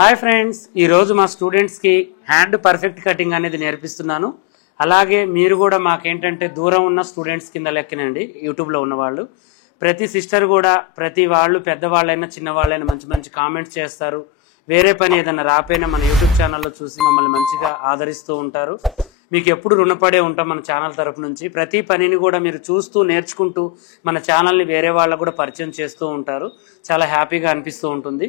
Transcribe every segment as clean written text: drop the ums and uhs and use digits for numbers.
Hi friends, ఈరోజు మా స్టూడెంట్స్కి హ్యాండ్ పర్ఫెక్ట్ కటింగ్ అనేది నేర్పిస్తున్నాను. అలాగే మీరు కూడా మాకేంటంటే దూరం ఉన్న స్టూడెంట్స్ కింద లెక్కనండి. యూట్యూబ్లో ఉన్నవాళ్ళు ప్రతి సిస్టర్ కూడా ప్రతి వాళ్ళు పెద్దవాళ్ళైనా చిన్నవాళ్ళైనా మంచి మంచి కామెంట్స్ చేస్తారు. వేరే పని ఏదైనా రాపోయినా మన యూట్యూబ్ ఛానల్లో చూసి మమ్మల్ని మంచిగా ఆదరిస్తూ ఉంటారు. మీకు ఎప్పుడు రుణపడే ఉంటాం మన ఛానల్ తరపు నుంచి. ప్రతి పనిని కూడా మీరు చూస్తూ నేర్చుకుంటూ మన ఛానల్ని వేరే వాళ్ళకు కూడా పరిచయం చేస్తూ ఉంటారు. చాలా హ్యాపీగా అనిపిస్తూ ఉంటుంది.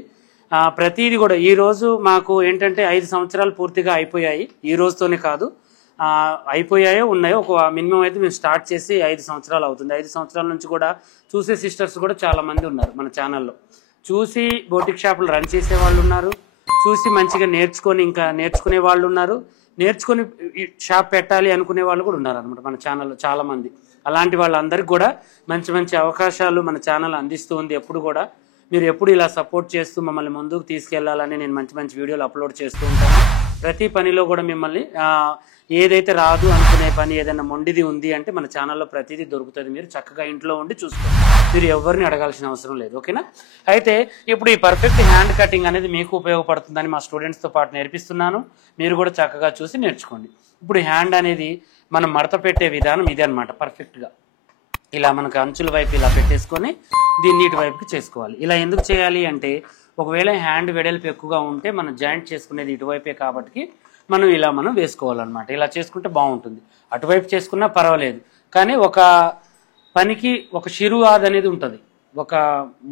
ప్రతిదీ కూడా ఈరోజు మాకు ఏంటంటే 5 సంవత్సరాలు పూర్తిగా అయిపోయాయి. ఈ రోజుతోనే కాదు, అయిపోయాయో ఉన్నాయో ఒక మినిమం అయితే మేము స్టార్ట్ చేసి 5 సంవత్సరాలు అవుతుంది. 5 సంవత్సరాల నుంచి కూడా చూసే సిస్టర్స్ కూడా చాలామంది ఉన్నారు మన ఛానల్లో. చూసి బోటిక్ షాపులు రన్ చేసే వాళ్ళు ఉన్నారు, చూసి మంచిగా నేర్చుకొని ఇంకా నేర్చుకునే వాళ్ళు ఉన్నారు, నేర్చుకుని షాప్ పెట్టాలి అనుకునే వాళ్ళు కూడా ఉన్నారు అనమాట మన ఛానల్లో చాలామంది. అలాంటి వాళ్ళందరికీ కూడా మంచి మంచి అవకాశాలు మన ఛానల్ అందిస్తూ ఉంది. ఎప్పుడు కూడా మీరు ఎప్పుడు ఇలా సపోర్ట్ చేస్తూ మమ్మల్ని ముందుకు తీసుకెళ్లాలని నేను మంచి మంచి వీడియోలు అప్లోడ్ చేస్తూ ఉంటాను. ప్రతి పనిలో కూడా మిమ్మల్ని ఏదైతే రాదు అనుకునే పని ఏదైనా మొండిది ఉంది అంటే మన ఛానల్లో ప్రతిదీ దొరుకుతుంది. మీరు చక్కగా ఇంట్లో ఉండి చూసుకోండి, మీరు ఎవరిని అడగాల్సిన అవసరం లేదు. ఓకేనా? అయితే ఇప్పుడు ఈ పర్ఫెక్ట్ హ్యాండ్ కటింగ్ అనేది మీకు ఉపయోగపడుతుందని మా స్టూడెంట్స్తో పాటు నేర్పిస్తున్నాను. మీరు కూడా చక్కగా చూసి నేర్చుకోండి. ఇప్పుడు హ్యాండ్ అనేది మనం మడత పెట్టే విధానం ఇదే అనమాట. పర్ఫెక్ట్గా ఇలా మనకు అంచుల వైపు ఇలా పెట్టేసుకొని దీన్ని ఇటు వైపుకి చేసుకోవాలి. ఇలా ఎందుకు చేయాలి అంటే ఒకవేళ హ్యాండ్ వెడల్పు ఎక్కువగా ఉంటే మనం జాయింట్ చేసుకునేది ఇటువైపే కాబట్టి మనం వేసుకోవాలన్నమాట. ఇలా చేసుకుంటే బాగుంటుంది. అటువైపు చేసుకున్నా పర్వాలేదు, కానీ ఒక పనికి ఒక షిరువాద్ అనేది ఉంటుంది, ఒక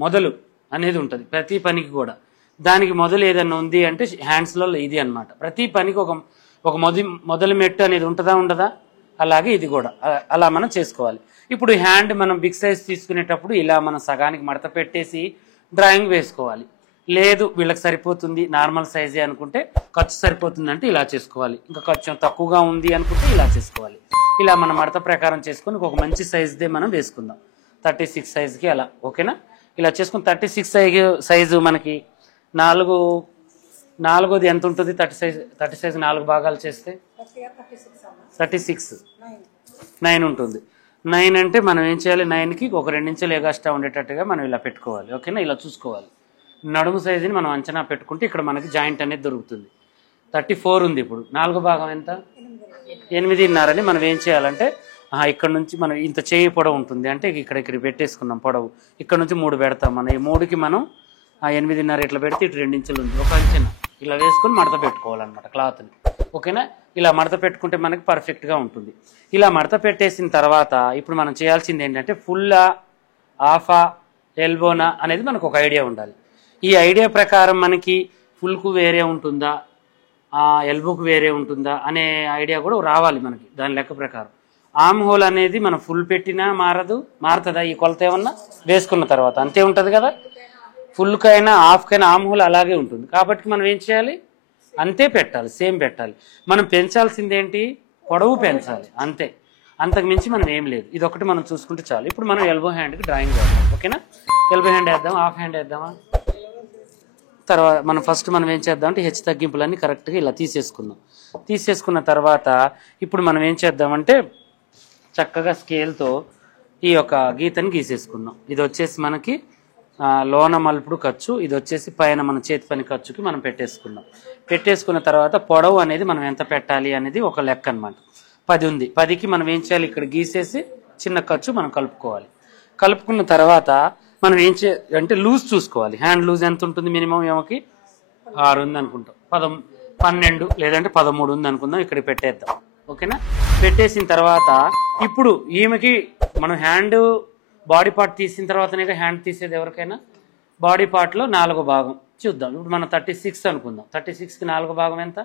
మొదలు అనేది ఉంటుంది ప్రతి పనికి కూడా. దానికి మొదలు ఏదన్నా ఉంది అంటే హ్యాండ్స్లో ఇది అనమాట. ప్రతి పనికి ఒక మొదలు మెట్టు అనేది ఉంటుందా ఉండదా, అలాగే ఇది కూడా అలా మనం చేసుకోవాలి. ఇప్పుడు హ్యాండ్ మనం బిగ్ సైజ్ తీసుకునేటప్పుడు ఇలా మనం సగానికి మడత పెట్టేసి డ్రాయింగ్ వేసుకోవాలి. లేదు వీళ్ళకి సరిపోతుంది నార్మల్ సైజే అనుకుంటే, ఖర్చు సరిపోతుంది అంటే ఇలా చేసుకోవాలి. ఇంకా కొంచెం తక్కువగా ఉంది అనుకుంటే ఇలా చేసుకోవాలి. ఇలా మనం మడత ప్రకారం చేసుకొని ఒక మంచి సైజుదే మనం వేసుకుందాం. 36 సైజుకి అలా. ఓకేనా? ఇలా చేసుకుని 36 సైజు మనకి నాలుగోది ఎంత ఉంటుంది? 30 సైజు 4 భాగాలు చేస్తే 36 9 ఉంటుంది. 9 అంటే మనం ఏం చేయాలి? 9కి ఒక 2 ఇంచులు ఎగస్ట్రా ఉండేటట్టుగా మనం ఇలా పెట్టుకోవాలి. ఓకేనా? ఇలా చూసుకోవాలి. నడుము సైజుని మనం అంచనా పెట్టుకుంటే ఇక్కడ మనకి జాయింట్ అనేది దొరుకుతుంది. 34 ఉంది. ఇప్పుడు 4 భాగం ఎంత? 8.5 అని మనం ఏం చేయాలంటే ఇక్కడ నుంచి మనం ఇంత చేయి పొడవు ఉంటుంది అంటే ఇక్కడ పెట్టేసుకున్నాం పొడవు. ఇక్కడ నుంచి 3 పెడతాం. మనం ఈ 3కి మనం 8.5 ఇట్లా పెడితే ఇటు 2 ఇంచులు ఉంది. ఒక అంచనా ఇలా వేసుకొని మడత పెట్టుకోవాలన్నమాట క్లాత్ని. ఓకేనా? ఇలా మడత పెట్టుకుంటే మనకి పర్ఫెక్ట్గా ఉంటుంది. ఇలా మడత పెట్టేసిన తర్వాత ఇప్పుడు మనం చేయాల్సింది ఏంటంటే ఫుల్లా, హాఫా, ఎల్బోనా అనేది మనకు ఒక ఐడియా ఉండాలి. ఈ ఐడియా ప్రకారం మనకి ఫుల్కు వేరే ఉంటుందా, ఎల్బోకు వేరే ఉంటుందా అనే ఐడియా కూడా రావాలి మనకి. దాని లెక్క ప్రకారం ఆమ్ హోల్ అనేది మనం ఫుల్ పెట్టినా మారుతుందా ఈ కొలత ఏమన్నా వేసుకున్న తర్వాత? అంతే ఉంటుంది కదా. ఫుల్కైనా హాఫ్కైనా ఆమ్ హోల్ అలాగే ఉంటుంది. కాబట్టి మనం ఏం చేయాలి? అంతే పెట్టాలి, సేమ్ పెట్టాలి. మనం పెంచాల్సింది ఏంటి? పొడవు పెంచాలి, అంతే. అంతకు మించి మనం ఏం లేదు. ఇది ఒకటి మనం చూసుకుంటే చాలు. ఇప్పుడు మనం ఎల్బో హ్యాండ్కి డ్రాయింగ్ వేద్దాం. ఓకేనా? ఎల్బో హ్యాండ్ వేద్దాం, హాఫ్ హ్యాండ్ వేద్దామా? తర్వాత మనం ఏం చేద్దామంటే హెచ్చు తగ్గింపులన్నీ కరెక్ట్గా ఇలా తీసేసుకున్న తర్వాత ఇప్పుడు మనం ఏం చేద్దామంటే చక్కగా స్కేల్తో ఈ యొక్క గీతని గీసేసుకుందాం. ఇది వచ్చేసి మనకి లోన మలుపుడు ఖర్చు, ఇది వచ్చేసి పైన మన చేతి పని ఖర్చుకి మనం పెట్టేసుకున్న తర్వాత పొడవు అనేది మనం ఎంత పెట్టాలి అనేది ఒక లెక్క అనమాట. 10 ఉంది. 10కి మనం ఏం చేయాలి? ఇక్కడ గీసేసి చిన్న ఖర్చు మనం కలుపుకున్న తర్వాత మనం ఏం అంటే లూజ్ చూసుకోవాలి. హ్యాండ్ లూజ్ ఎంత ఉంటుంది? మినిమం ఏమకి 6 ఉంది అనుకుంటాం, 12 లేదంటే 13 ఉంది అనుకుందాం. ఇక్కడ పెట్టేద్దాం. ఓకేనా? పెట్టేసిన తర్వాత ఇప్పుడు ఈమెకి మనం హ్యాండ్ బాడీ పార్ట్ తీసిన తర్వాతనే హ్యాండ్ తీసేది ఎవరికైనా. బాడీ పార్ట్లో 4వ భాగం చూద్దాం. ఇప్పుడు మనం 36 అనుకుందాం. 36కి 4వ భాగం ఎంత?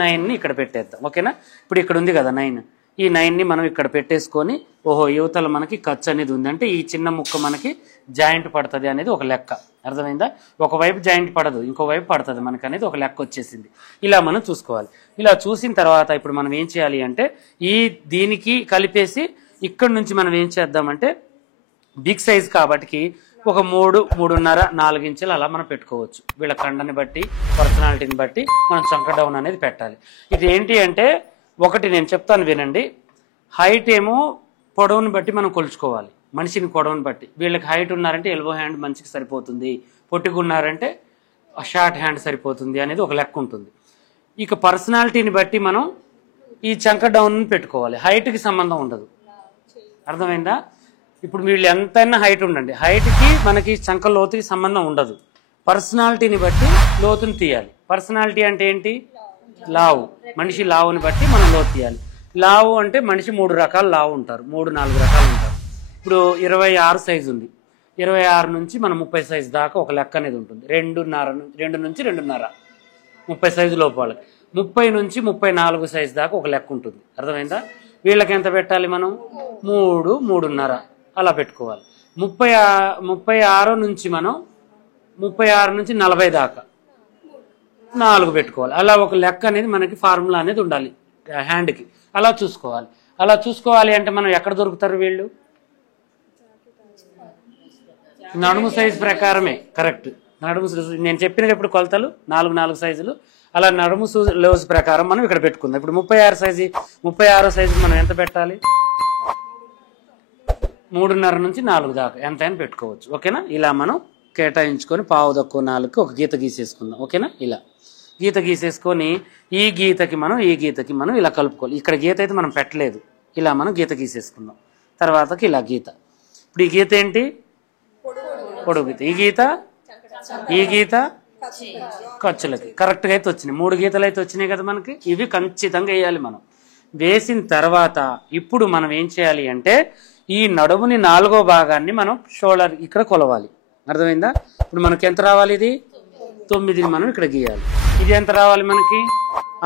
9ని ఇక్కడ పెట్టేద్దాం. ఓకేనా? ఇప్పుడు ఇక్కడ ఉంది కదా 9, ఈ 9ని మనం ఇక్కడ పెట్టేసుకొని యువతల మనకి ఖర్చు అనేది ఉంది అంటే ఈ చిన్న ముక్క మనకి జాయింట్ పడుతుంది అనేది ఒక లెక్క. అర్థమైందా? ఒకవైపు జాయింట్ పడదు, ఇంకోవైపు పడుతుంది మనకి అనేది ఒక లెక్క వచ్చేసింది. ఇలా మనం చూసుకోవాలి. ఇలా చూసిన తర్వాత ఇప్పుడు మనం ఏం చేయాలి అంటే దీనికి కలిపేసి ఇక్కడ నుంచి మనం ఏం చేద్దామంటే బిగ్ సైజ్ కాబట్టి ఒక 3, 3.5, 4 ఇంచులు అలా మనం పెట్టుకోవచ్చు. వీళ్ళ కండని బట్టి, పర్సనాలిటీని బట్టి మనం చంక డౌన్ అనేది పెట్టాలి. ఇది ఏంటి అంటే ఒకటి నేను చెప్తాను వినండి. హైట్ ఏమో పొడవుని బట్టి మనం కొలుచుకోవాలి, మనిషిని పొడవుని బట్టి. వీళ్ళకి హైట్ ఉన్నారంటే ఎల్బో హ్యాండ్ మంచికి సరిపోతుంది, పొట్టిగా ఉన్నారంటే షార్ట్ హ్యాండ్ సరిపోతుంది అనేది ఒక లెక్క ఉంటుంది. ఇక పర్సనాలిటీని బట్టి మనం ఈ చంక డౌన్ పెట్టుకోవాలి. హైట్కి సంబంధం ఉండదు, అర్థమైందా? ఇప్పుడు వీళ్ళు ఎంతైనా హైట్ ఉండండి, హైట్కి మనకి చంక లోతుకి సంబంధం ఉండదు. పర్సనాలిటీని బట్టి లోతుని తీయాలి. పర్సనాలిటీ అంటే ఏంటి? లావు. మనిషి లావుని బట్టి మనం లోతు తీయాలి. లావు అంటే మనిషి 3 రకాల లావు ఉంటారు, 3-4 రకాలు ఉంటారు. ఇప్పుడు 26 సైజు ఉంది, 26 నుంచి మనం 30 సైజు దాకా ఒక లెక్క అనేది ఉంటుంది. 2 నుంచి 2.5 30 సైజు లోపల. 30 నుంచి 34 సైజు దాకా ఒక లెక్క ఉంటుంది, అర్థమైందా? వీళ్ళకి ఎంత పెట్టాలి మనం? 3, 3.5 అలా పెట్టుకోవాలి. 36 నుంచి మనం 36 నుంచి 40 దాకా 4 పెట్టుకోవాలి. అలా ఒక లెక్క అనేది మనకి ఫార్ములా అనేది ఉండాలి హ్యాండ్కి. అలా చూసుకోవాలి. అలా చూసుకోవాలి అంటే మనం ఎక్కడ దొరుకుతారు వీళ్ళు? నడుము సైజు ప్రకారమే, కరెక్ట్. నడుము నేను చెప్పినప్పుడు కొలతలు 4 సైజులు, అలా నడుము లూజ్ ప్రకారం మనం ఇక్కడ పెట్టుకుందాం. ఇప్పుడు 36 సైజు మనం ఎంత పెట్టాలి? 3.5 నుంచి 4 దాకా ఎంతైనా పెట్టుకోవచ్చు, ఓకేనా? ఇలా మనం కేటాయించుకొని 1/4 ఒక గీత గీసేసుకుందాం, ఓకేనా? ఇలా గీత గీసేసుకొని ఈ గీతకి మనం ఇలా కలుపుకోవాలి. ఇక్కడ గీత అయితే మనం పెట్టలేదు, ఇలా మనం గీత గీసేసుకుందాం. తర్వాతకి ఇలా గీత. ఇప్పుడు ఈ గీత ఏంటి? పొడుగు గీత. ఈ గీత ఖర్చులకి కరెక్ట్గా అయితే వచ్చినాయి. 3 గీతలు అయితే వచ్చినాయి కదా మనకి. ఇవి ఖచ్చితంగా వేయాలి. మనం వేసిన తర్వాత ఇప్పుడు మనం ఏం చేయాలి అంటే ఈ నడుముని 4వ భాగాన్ని మనం షోల్డర్ ఇక్కడ కొలవాలి, అర్థమైందా? ఇప్పుడు మనకి ఎంత రావాలి? ఇది 9ని మనం ఇక్కడ గీయాలి. ఇది ఎంత రావాలి మనకి?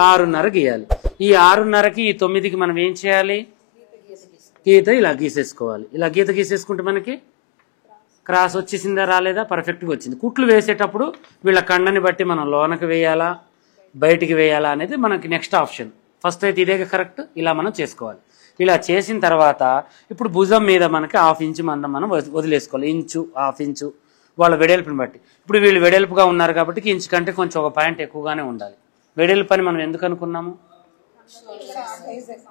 6.5 గీయాలి. ఈ 6.5కి ఈ 9కి మనం ఏం చేయాలి? గీత ఇలా గీసేసుకోవాలి. ఇలా గీత గీసేసుకుంటే మనకి క్రాస్ వచ్చేసిందా రాలేదా? పర్ఫెక్ట్గా వచ్చింది. కుట్లు వేసేటప్పుడు వీళ్ళ కండని బట్టి మనం లోనకి వేయాలా బయటికి వేయాలా అనేది మనకి నెక్స్ట్ ఆప్షన్. ఫస్ట్ అయితే ఇదే కరెక్ట్, ఇలా మనం చేసుకోవాలి. ఇలా చేసిన తర్వాత ఇప్పుడు భుజం మీద మనకి 1/2 ఇంచు మందం మనం వదిలేసుకోవాలి. 1.5 ఇంచు వాళ్ళ వెడల్పుని బట్టి. ఇప్పుడు వీళ్ళు వెడల్పుగా ఉన్నారు కాబట్టి ఇంచు కంటే కొంచెం ఒక పాయింట్ ఎక్కువగానే ఉండాలి. వెడల్పు అని మనం ఎందుకు అనుకున్నాము?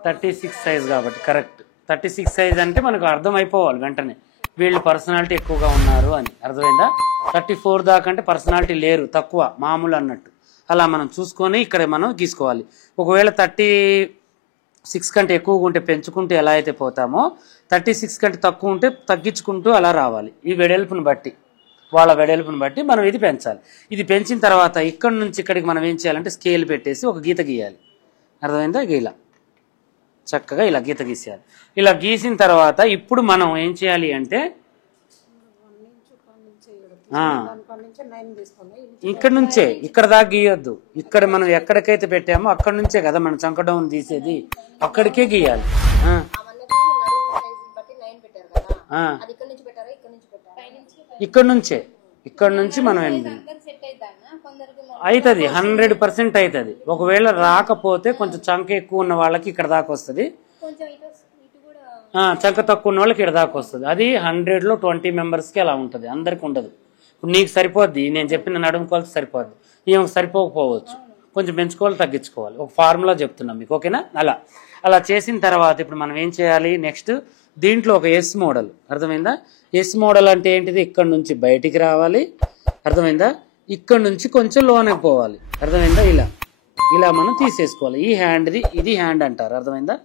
36 సైజ్ కాబట్టి, కరెక్ట్. 36 సైజ్ అంటే మనకు అర్థం అయిపోవాలి వెంటనే వీళ్ళు పర్సనాలిటీ ఎక్కువగా ఉన్నారు అని, అర్థమైందా? 34 దాకా అంటే పర్సనాలిటీ లేరు, తక్కువ, మామూలు అన్నట్టు. అలా మనం చూసుకొని ఇక్కడ మనం గీసుకోవాలి. ఒకవేళ 36 కంటే ఎక్కువగా ఉంటే పెంచుకుంటూ ఎలా అయితే పోతామో 36 కంటే తక్కువ ఉంటే తగ్గించుకుంటూ అలా రావాలి. ఈ వెడల్పుని బట్టి వాళ్ళ వెడల్పుని బట్టి మనం ఇది పెంచాలి. ఇది పెంచిన తర్వాత ఇక్కడి నుంచి ఇక్కడికి మనం ఏం చేయాలంటే స్కేల్ పెట్టేసి ఒక గీత గీయాలి, అర్థమైందా? ఇలా చక్కగా ఇలా గీత గీసేయాలి. ఇలా గీసిన తర్వాత ఇప్పుడు మనం ఏం చేయాలి అంటే ఇక్కడ నుంచే ఇక్కడ దాకా గీయొద్దు. ఇక్కడ మనం ఎక్కడికైతే పెట్టామో అక్కడి నుంచే కదా మనం చంక డౌన్ తీసేది, అక్కడికే గీయాలి. ఇక్కడ నుంచి మనం అవుతుంది, 100% అవుతుంది. ఒకవేళ రాకపోతే కొంచెం చంక ఎక్కువ ఉన్న వాళ్ళకి ఇక్కడ దాకా వస్తుంది, చంక తక్కువ ఉన్న వాళ్ళకి ఇక్కడ దాకా వస్తుంది. అది 100లో 20 మెంబర్స్కి అలా ఉంటుంది, అందరికి ఉండదు. ఇప్పుడు నీకు సరిపోద్ది, నేను చెప్పిన నడుము కొలత సరిపోద్ది, ఈమెకు సరిపోకపోవచ్చు, కొంచెం పెంచుకోవాలి తగ్గించుకోవాలి. ఒక ఫార్ములా చెప్తున్నాం మీకు, ఓకేనా? అలా చేసిన తర్వాత ఇప్పుడు మనం ఏం చేయాలి నెక్స్ట్? దీంట్లో ఒక ఎస్ మోడల్, అర్థమైందా? ఎస్ మోడల్ అంటే ఏంటిది? ఇక్కడ నుంచి బయటికి రావాలి, అర్థమైందా? ఇక్కడ నుంచి కొంచెం లోనకి పోవాలి, అర్థమైందా? ఇలా మనం తీసేసుకోవాలి. ఈ హ్యాండ్ది ఇది హ్యాండ్ అంటారు, అర్థమైందా?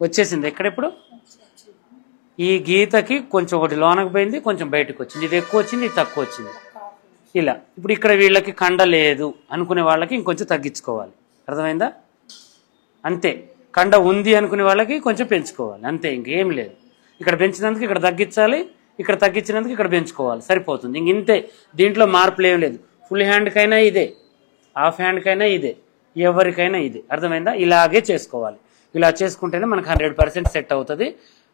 వచ్చేసింది ఎక్కడ? ఇప్పుడు ఈ గీతకి కొంచెం ఒకటి లోనకి పోయింది, కొంచెం బయటకు వచ్చింది, ఇది ఎక్కువ వచ్చింది, ఇది తక్కువ వచ్చింది. ఇలా ఇప్పుడు ఇక్కడ వీళ్ళకి కండ లేదు అనుకునే వాళ్ళకి ఇంకొంచెం తగ్గించుకోవాలి, అర్థమైందా? అంతే. కండ ఉంది అనుకునే వాళ్ళకి కొంచెం పెంచుకోవాలి, అంతే, ఇంకేం లేదు. ఇక్కడ పెంచినందుకు ఇక్కడ తగ్గించాలి, ఇక్కడ తగ్గించినందుకు ఇక్కడ పెంచుకోవాలి, సరిపోతుంది. ఇంతే, దీంట్లో మార్పులు ఏం లేదు. ఫుల్ హ్యాండ్కైనా ఇదే, హాఫ్ హ్యాండ్కైనా ఇదే, ఎవరికైనా ఇదే, అర్థమైందా? ఇలాగే చేసుకోవాలి. ఇలా చేసుకుంటేనే మనకు 100% సెట్ అవుతుంది.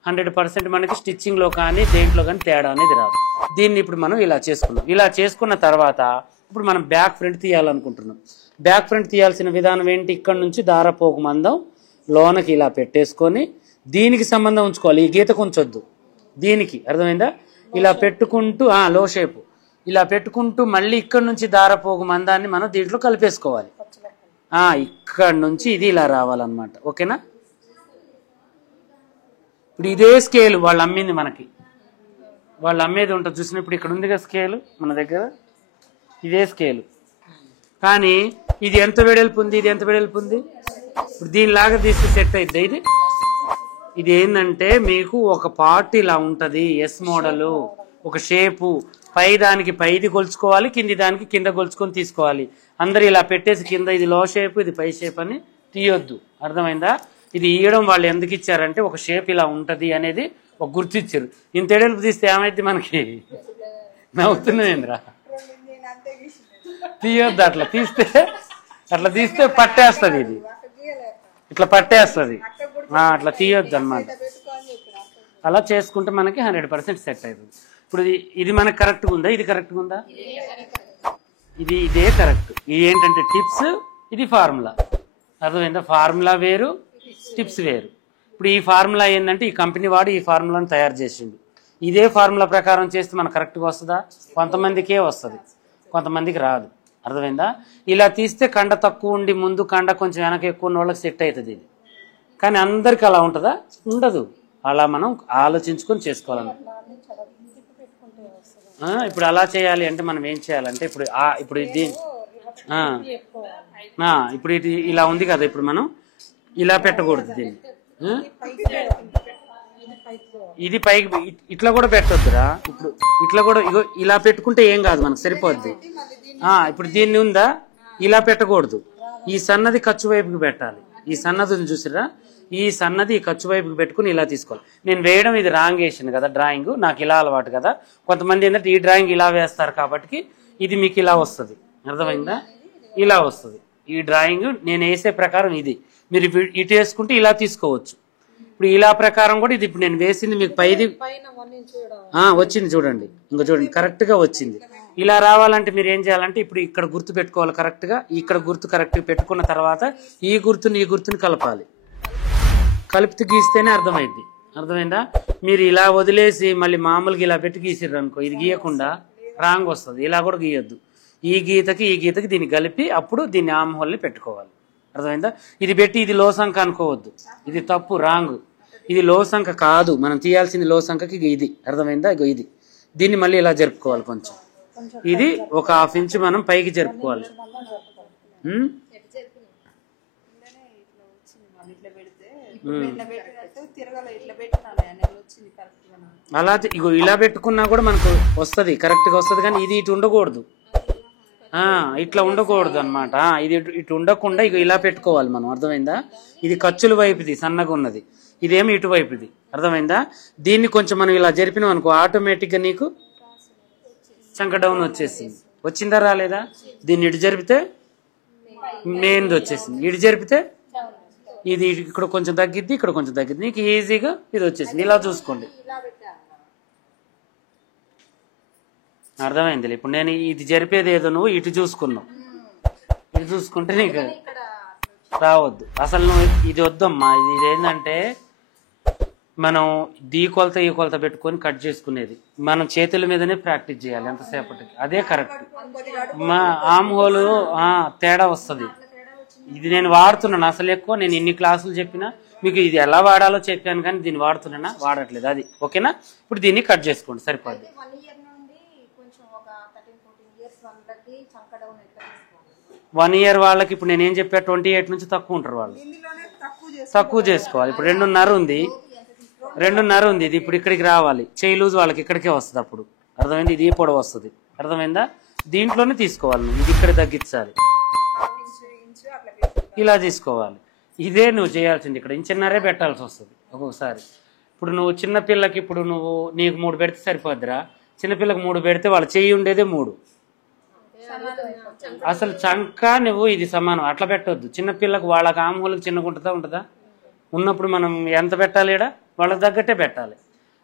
100% మనకి స్టిచ్చింగ్లో కానీ దేంట్లో కానీ తేడా అనేది రాదు. దీన్ని ఇప్పుడు మనం ఇలా చేసుకున్నాం. ఇలా చేసుకున్న తర్వాత ఇప్పుడు మనం బ్యాక్ ఫ్రంట్ తీయాలనుకుంటున్నాం. బ్యాక్ ఫ్రంట్ తీయాల్సిన విధానం ఏంటి? ఇక్కడ నుంచి దారపోగు మందం లోనకి ఇలా పెట్టేసుకొని దీనికి సంబంధం ఉంచుకోవాలి, ఈ గీతకు ఉంచొద్దు, దీనికి, అర్థమైందా? ఇలా పెట్టుకుంటూ లో షేపు ఇలా పెట్టుకుంటూ మళ్ళీ ఇక్కడ నుంచి దారపోగు మందాన్ని మనం దీంట్లో కలిపేసుకోవాలి. ఇక్కడ నుంచి ఇది ఇలా రావాలన్నమాట, ఓకేనా? ఇప్పుడు ఇదే స్కేల్ వాళ్ళు అమ్మింది మనకి, వాళ్ళు అమ్మేది ఉంటుంది చూసిన. ఇప్పుడు ఇక్కడ ఉందిగా స్కేలు మన దగ్గర, ఇదే స్కేలు. కానీ ఇది ఎంత వెడల్పు ఉంది, ఇది ఎంత వెడల్పు ఉంది. ఇప్పుడు దీనిలాగా తీస్తే సెట్ అవుతుంది. ఇది ఏంటంటే మీకు ఒక పార్ట్ ఇలా ఉంటుంది, ఎస్ మోడలు, ఒక షేపు. పై దానికి పైది కొలుచుకోవాలి, కింది దానికి కింద కొలుచుకొని తీసుకోవాలి. అందరు ఇలా పెట్టేసి కింద ఇది లో షేప్, ఇది పై షేప్ అని తీయొద్దు. అర్థమైందా? ఇది ఇవ్వడం వాళ్ళు ఎందుకు ఇచ్చారంటే ఒక షేప్ ఇలా ఉంటుంది అనేది ఒక గుర్తు ఇచ్చారు. ఇంత ఎడల్పు తీస్తే ఏమైంది మనకి? నవ్వుతున్నదేంద్రా? తీయొద్దు. అట్లా తీస్తే పట్టేస్తుంది. ఇది ఇట్లా పట్టేస్తుంది. అట్లా తీయొద్దు అన్నమాట. అలా చేసుకుంటే మనకి 100% సెట్ అవుతుంది. ఇప్పుడు ఇది మనకు కరెక్ట్గా ఉందా? ఇది కరెక్ట్గా ఉందా? ఇదే కరెక్ట్. ఇది ఏంటంటే టిప్స్, ఇది ఫార్ములా. అర్థమైందా? ఫార్ములా వేరు, టిప్స్ వేరు. ఇప్పుడు ఈ ఫార్ములా ఏంటంటే ఈ కంపెనీ వాడు ఈ ఫార్ములాను తయారు చేసిండు. ఇదే ఫార్ములా ప్రకారం చేస్తే మనకు కరెక్ట్గా వస్తుందా? కొంతమందికే వస్తుంది, కొంతమందికి రాదు. అర్థమైందా? ఇలా తీస్తే కండ తక్కువ ఉండి ముందు కండ కొంచెం వెనక ఎక్కువ ఉన్న వాళ్ళకి సెట్ అవుతుంది ఇది. కానీ అందరికి అలా ఉంటుందా? ఉండదు. అలా మనం ఆలోచించుకొని చేసుకోవాలన్న. ఇప్పుడు అలా చేయాలి అంటే మనం ఏం చేయాలంటే ఇప్పుడు ఇది ఇప్పుడు ఇది ఇలా ఉంది కదా, ఇప్పుడు మనం ఇలా పెట్టకూడదు దీన్ని. ఇది పైకి ఇట్లా కూడా పెట్టొద్దురా. ఇప్పుడు ఇట్లా కూడా ఇగో ఇలా పెట్టుకుంటే ఏం కాదు, మనకు సరిపోద్ది. ఇప్పుడు దీన్ని ఉందా, ఇలా పెట్టకూడదు. ఈ సన్నది ఖర్చు వైపుకి పెట్టాలి. ఈ సన్నది చూసిరా, ఈ సన్నది ఖర్చు వైపుకి పెట్టుకుని ఇలా తీసుకోవాలి. నేను వేయడం ఇది రాంగ్ వేసాను కదా డ్రాయింగ్, నాకు ఇలా అలవాటు కదా. కొంతమంది ఏంటంటే ఈ డ్రాయింగ్ ఇలా వేస్తారు కాబట్టి ఇది మీకు ఇలా వస్తుంది. అర్థమైందా? ఇలా వస్తుంది ఈ డ్రాయింగ్. నేను వేసే ప్రకారం ఇది. మీరు ఇటు వేసుకుంటే ఇలా తీసుకోవచ్చు. ఇప్పుడు ఇలా ప్రకారం కూడా ఇది ఇప్పుడు నేను వేసింది మీకు పైది వచ్చింది చూడండి. ఇంకా చూడండి కరెక్ట్గా వచ్చింది. ఇలా రావాలంటే మీరు ఏం చేయాలంటే ఇప్పుడు ఇక్కడ గుర్తు పెట్టుకోవాలి కరెక్ట్గా. ఇక్కడ గుర్తు కరెక్ట్గా పెట్టుకున్న తర్వాత ఈ గుర్తుని కలపాలి. కలిపితే గీస్తేనే అర్థమైంది. అర్థమైందా? మీరు ఇలా వదిలేసి మళ్ళీ మామూలుగా ఇలా పెట్టి గీసిర్రు అనుకో, ఇది గీయకుండా రాంగ్ వస్తుంది. ఇలా కూడా గీయొద్దు. ఈ గీతకి దీన్ని కలిపి అప్పుడు దీన్ని ఆమ్ హోల్ని పెట్టుకోవాలి. అర్థమైందా? ఇది పెట్టి ఇది లో సంఖ్య అనుకోవద్దు, ఇది తప్పు, రాంగ్. ఇది లో సంఖ్య కాదు, మనం తీయాల్సింది లో సంఖ్యకి ఇది. అర్థమైందా? ఇగో ఇది. దీన్ని మళ్ళీ ఇలా జరుపుకోవాలి కొంచెం. ఇది ఒక 1/2 ఇంచ్ మనం పైకి జరుపుకోవాలి. అలా ఇగో ఇలా పెట్టుకున్నా కూడా మనకు వస్తుంది, కరెక్ట్గా వస్తుంది. కానీ ఇది ఇటు ఉండకూడదు, ఇట్లా ఉండకూడదు అనమాట. ఇది ఇటు ఉండకుండా ఇక ఇలా పెట్టుకోవాలి మనం. అర్థమైందా? ఇది ఖర్చుల వైపుది సన్నగా ఉన్నది, ఇదేమి ఇటువైపుది. అర్థమైందా? దీన్ని కొంచెం మనం ఇలా జరిపినాం అనుకో, ఆటోమేటిక్గా నీకు చంక డౌన్ వచ్చేసింది. వచ్చిందా రాలేదా? దీన్ని ఇటు జరిపితే మెయిన్ది వచ్చేసింది, ఇటు జరిపితే ఇది ఇక్కడ కొంచెం తగ్గిద్ది, ఇక్కడ కొంచెం తగ్గిద్ది, నీకు ఈజీగా ఇది వచ్చేసింది. ఇలా చూసుకోండి. అర్థమైంది? ఇప్పుడు నేను ఇది జరిపేది ఏదో నువ్వు ఇటు చూసుకున్నావు, ఇటు చూసుకుంటే నీకు రావద్దు అసలు. నువ్వు ఇది వద్దమ్మా. ఇది ఏంటంటే మనం ఈ కొలత పెట్టుకొని కట్ చేసుకునేది మనం చేతుల మీదనే ప్రాక్టీస్ చేయాలి ఎంతసేపటికి. అదే కరెక్ట్. మా ఆమ్ హోలు తేడా వస్తుంది. ఇది నేను వాడుతున్నాను అసలు ఎక్కువ. నేను ఇన్ని క్లాసులు చెప్పినా మీకు ఇది ఎలా వాడాలో చెప్పాను, కానీ దీన్ని వాడుతున్నానా? వాడట్లేదు. అది ఓకేనా? ఇప్పుడు దీన్ని కట్ చేసుకోండి సరిపోద్ది. 1 ఇయర్ వాళ్ళకి ఇప్పుడు నేనేం చెప్పా, 28 నుంచి తక్కువ ఉంటారు వాళ్ళు, తక్కువ చేసుకోవాలి. ఇప్పుడు 2.5 ఉంది, 2.5 ఉంది. ఇది ఇప్పుడు ఇక్కడికి రావాలి. చేయి లూజ్ వాళ్ళకి ఇక్కడికే వస్తుంది అప్పుడు. అర్థమైంది? ఇది పొడవు వస్తుంది. అర్థమైందా? దీంట్లోనే తీసుకోవాలి. ఇది ఇక్కడ తగ్గించాలి, ఇలా తీసుకోవాలి. ఇదే నువ్వు చేయాల్సింది. ఇక్కడ ఇంచున్నరే పెట్టాల్సి వస్తుంది ఒక్కొక్కసారి. ఇప్పుడు నువ్వు చిన్నపిల్లకి ఇప్పుడు నీకు 3 పెడితే సరిపోద్దిరా. చిన్నపిల్లకి 3 పెడితే వాళ్ళు చెయ్యి ఉండేదే 3. అసలు చంక నువ్వు ఇది సమానం అట్లా పెట్టొద్దు. చిన్నపిల్లకు వాళ్ళకి ఆమూలకు చిన్నగా ఉంటుందా? ఉన్నప్పుడు మనం ఎంత పెట్టాలి? ఇక్కడ వాళ్ళకి తగ్గట్టే పెట్టాలి.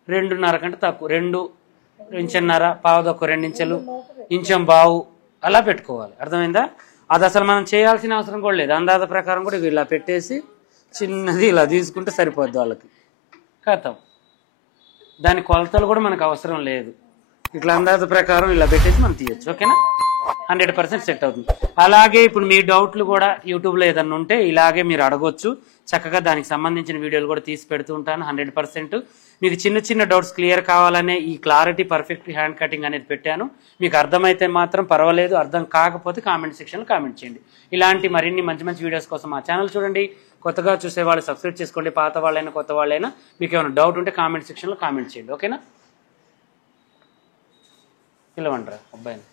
2.5 కంటే తక్కువ, 2 ఇంచున్నర, పావుదొక్క 2 ఇంచులు, ఇంచం బావు అలా పెట్టుకోవాలి. అర్థమైందా? అది అసలు మనం చేయాల్సిన అవసరం కూడా లేదు. అందాజ ప్రకారం కూడా ఇలా పెట్టేసి చిన్నది ఇలా తీసుకుంటే సరిపోద్ది వాళ్ళకి. కథం. దాని కొలతలు కూడా మనకు అవసరం లేదు. ఇట్లా అందాజ ప్రకారం ఇలా పెట్టేసి మనం తీయచ్చు. ఓకేనా? 100% సెట్ అవుతుంది. అలాగే ఇప్పుడు మీ డౌట్లు కూడా యూట్యూబ్లో ఏదన్నా ఉంటే ఇలాగే మీరు అడగొచ్చు. చక్కగా దానికి సంబంధించిన వీడియోలు కూడా తీసి పెడుతూ ఉంటాను 100%. మీకు చిన్న చిన్న డౌట్స్ క్లియర్ కావాలనే ఈ క్లారిటీ పర్ఫెక్ట్ హ్యాండ్ కటింగ్ అనేది పెట్టాను. మీకు అర్థమైతే మాత్రం పర్వాలేదు, అర్థం కాకపోతే కామెంట్ సెక్షన్లో కామెంట్ చేయండి. ఇలాంటి మరిన్ని మంచి మంచి వీడియోస్ కోసం మా ఛానల్ చూడండి. కొత్తగా చూసే వాళ్ళు సబ్స్క్రైబ్ చేసుకోండి. పాత వాళ్ళైనా కొత్త వాళ్ళైనా మీకు ఏమైనా డౌట్ ఉంటే కామెంట్ సెక్షన్లో కామెంట్ చేయండి. ఓకేనా? పిలవంటారా అబ్బాయిని?